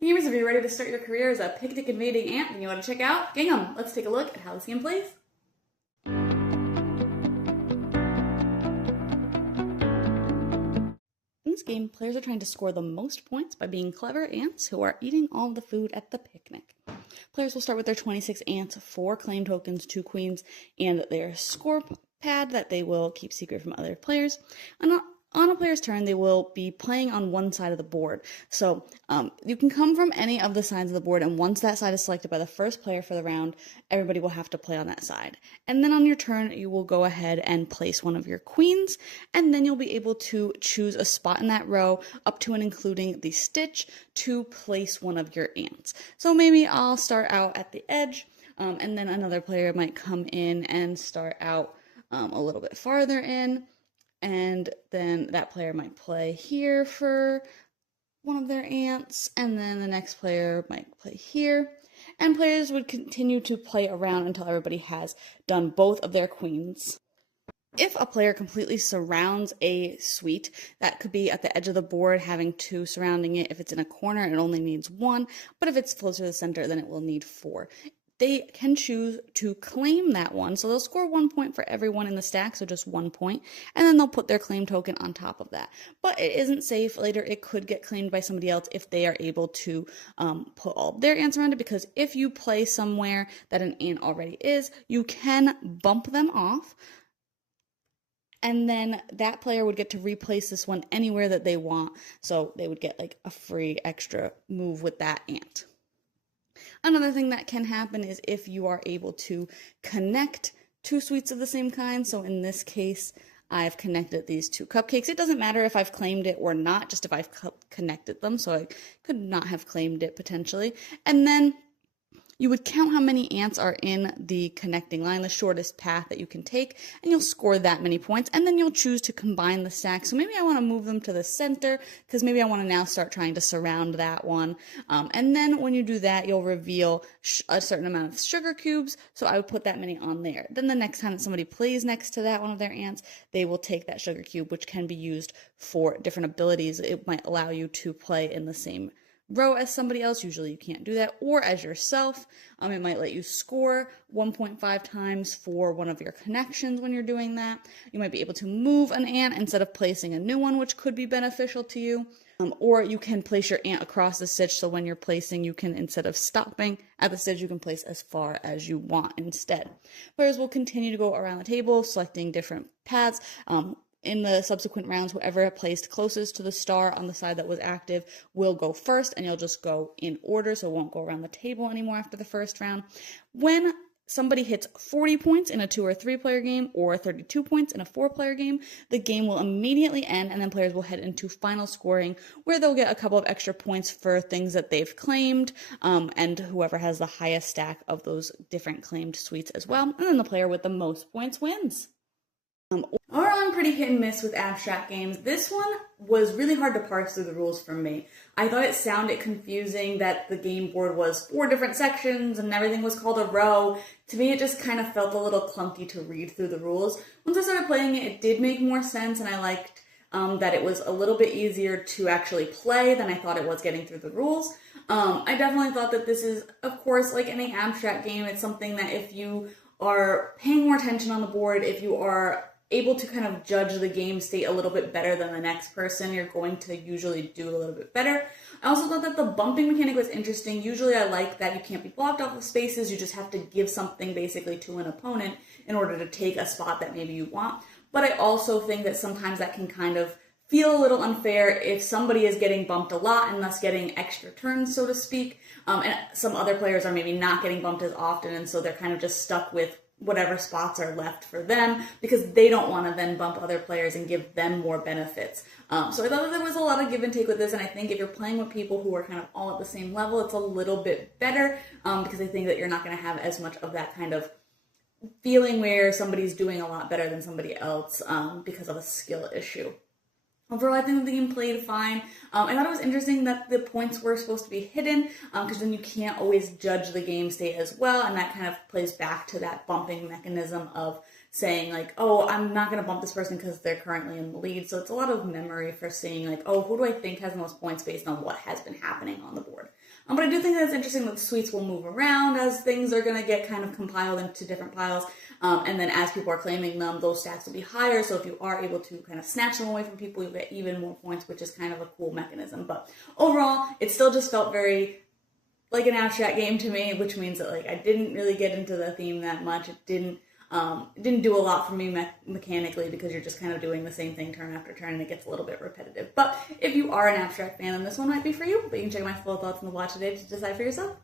Gamers, if you're ready to start your career as a picnic invading ant, then you want to check out Gingham. Let's take a look at how this game plays. In this game, players are trying to score the most points by being clever ants who are eating all the food at the picnic. Players will start with their 26 ants, 4 claim tokens, 2 queens, and their score pad that they will keep secret from other players. And on a player's turn, they will be playing on one side of the board. So you can come from any of the sides of the board, and once that side is selected by the first player for the round, everybody will have to play on that side. And then on your turn, you will go ahead and place one of your queens, and then you'll be able to choose a spot in that row up to and including the stitch to place one of your ants. So maybe I'll start out at the edge, and then another player might come in and start out a little bit farther in. And then that player might play here for one of their ants, and then the next player might play here. And players would continue to play around until everybody has done both of their queens. If a player completely surrounds a suite, that could be at the edge of the board, having 2 surrounding it. If it's in a corner, it only needs 1, but if it's closer to the center, then it will need 4. They can choose to claim that one. So they'll score 1 point for everyone in the stack, so just 1 point, and then they'll put their claim token on top of that. But it isn't safe. Later, it could get claimed by somebody else if they are able to put all their ants around it, because if you play somewhere that an ant already is, you can bump them off, and then that player would get to replace this one anywhere that they want. So they would get like a free extra move with that ant. Another thing that can happen is if you are able to connect 2 sweets of the same kind. So in this case, I've connected these 2 cupcakes. It doesn't matter if I've claimed it or not, just if I've connected them. So I could not have claimed it potentially. And then you would count how many ants are in the connecting line, the shortest path that you can take, and you'll score that many points, and then you'll choose to combine the stack. So maybe I want to move them to the center, because maybe I want to now start trying to surround that one. And then when you do that, you'll reveal a certain amount of sugar cubes, so I would put that many on there. Then the next time that somebody plays next to that one of their ants, they will take that sugar cube, which can be used for different abilities. It might allow you to play in the same row as somebody else. Usually you can't do that, or as yourself. It might let you score 1.5 times for one of your connections when you're doing that. You might be able to move an ant instead of placing a new one, which could be beneficial to you. Or you can place your ant across the stitch, so when you're placing, you can, instead of stopping at the stitch, you can place as far as you want instead. Players will continue to go around the table, selecting different paths. In the subsequent rounds, whoever placed closest to the star on the side that was active will go first, and you'll just go in order, so it won't go around the table anymore after the first round. When somebody hits 40 points in a 2 or 3 player game, or 32 points in a 4 player game, the game will immediately end, and then players will head into final scoring, where they'll get a couple of extra points for things that they've claimed, and whoever has the highest stack of those different claimed suites as well, and then the player with the most points wins. Overall, I'm pretty hit and miss with abstract games. This one was really hard to parse through the rules for me. I thought it sounded confusing that the game board was 4 different sections and everything was called a row. To me, it just kind of felt a little clunky to read through the rules. Once I started playing it, it did make more sense, and I liked that it was a little bit easier to actually play than I thought it was getting through the rules. I definitely thought that this is, of course, like any abstract game, it's something that if you are paying more attention on the board, if you are able to kind of judge the game state a little bit better than the next person, you're going to usually do a little bit better. I also thought that the bumping mechanic was interesting. Usually I like that you can't be blocked off of spaces, you just have to give something basically to an opponent in order to take a spot that maybe you want. But I also think that sometimes that can kind of feel a little unfair if somebody is getting bumped a lot and thus getting extra turns, so to speak, and some other players are maybe not getting bumped as often, and so they're kind of just stuck with whatever spots are left for them because they don't want to then bump other players and give them more benefits. So I thought that there was a lot of give and take with this, and I think if you're playing with people who are kind of all at the same level, it's a little bit better because I think that you're not going to have as much of that kind of feeling where somebody's doing a lot better than somebody else because of a skill issue. Overall, I think the game played fine. I thought it was interesting that the points were supposed to be hidden because then you can't always judge the game state as well, and that kind of plays back to that bumping mechanism of saying like, oh, I'm not going to bump this person because they're currently in the lead. So it's a lot of memory for seeing like, oh, who do I think has the most points based on what has been happening on the board. But I do think that's interesting that the sweets will move around as things are going to get kind of compiled into different piles. And then as people are claiming them, those stats will be higher. So if you are able to kind of snatch them away from people, you get even more points, which is kind of a cool mechanism. But overall, it still just felt very like an abstract game to me, which means that like I didn't really get into the theme that much. It didn't do a lot for me mechanically because you're just kind of doing the same thing turn after turn and it gets a little bit repetitive. But if you are an abstract fan, then this one might be for you. But you can check my full thoughts in the watch today to decide for yourself.